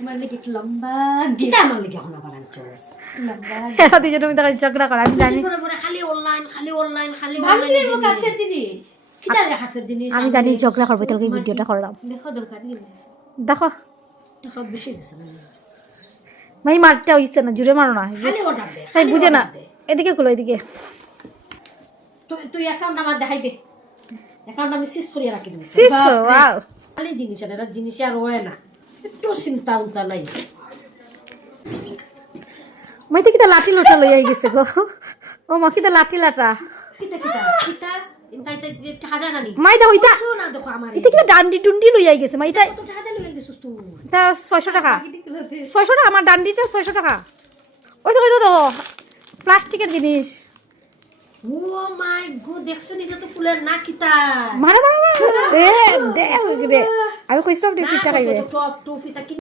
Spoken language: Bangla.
তোমার লাগি একটু লম্বা গিফট আমার লাগি এখন আবার আনছো লম্বা এত যে তুমি তাকে ঝগড়া করো আমি জানি পরে পরে খালি অনলাইন খালি অনলাইন খালি অনলাইন ভাবলি কাছের জিনিস কিটা দেখাছের জিনিস আমি জানি ঝগড়া করবে তাহলে এই ভিডিওটা করলাম দেখো দরকার জিনিস দেখো টাকা বেশি গেছে না ভাই মারটা হইছে না জুড়ে মারো না খালি অর্ডার দে তাই বুঝে না এদিকে গুলো এদিকে তুই অ্যাকাউন্ট আমার দেখাইবে অ্যাকাউন্ট আমি সিজ করিয়া রাখি দেব সিস করো ওয়াও খালি জিনিস আর জিনিস আর হয় না একটু চিন্তা উন্তা নাই মাইতে কিটা লাঠি লোটা লই আই গেছে গো ও মা কিটা লাঠি লাটা কিটা কিটা কিটা ইনকাইতে টাকা নানি মাইদা হইতা না দেখো আমার ইতে কিটা ডান্ডি টুন্ডি লই আই গেছে মাইতা কত টাকা দিলে হয়ে গেছিস তুই তা 600 টাকা 600 টাকা আমার ডান্ডিটা 600 টাকা ওই তো প্লাস্টিকের জিনিস ও মাই গড দেখছো নি তো ফুলের না কিটা মারা মারা এ দে রে আমি কইছিলাম 2 টাকা খাইবে টপ টপ এটা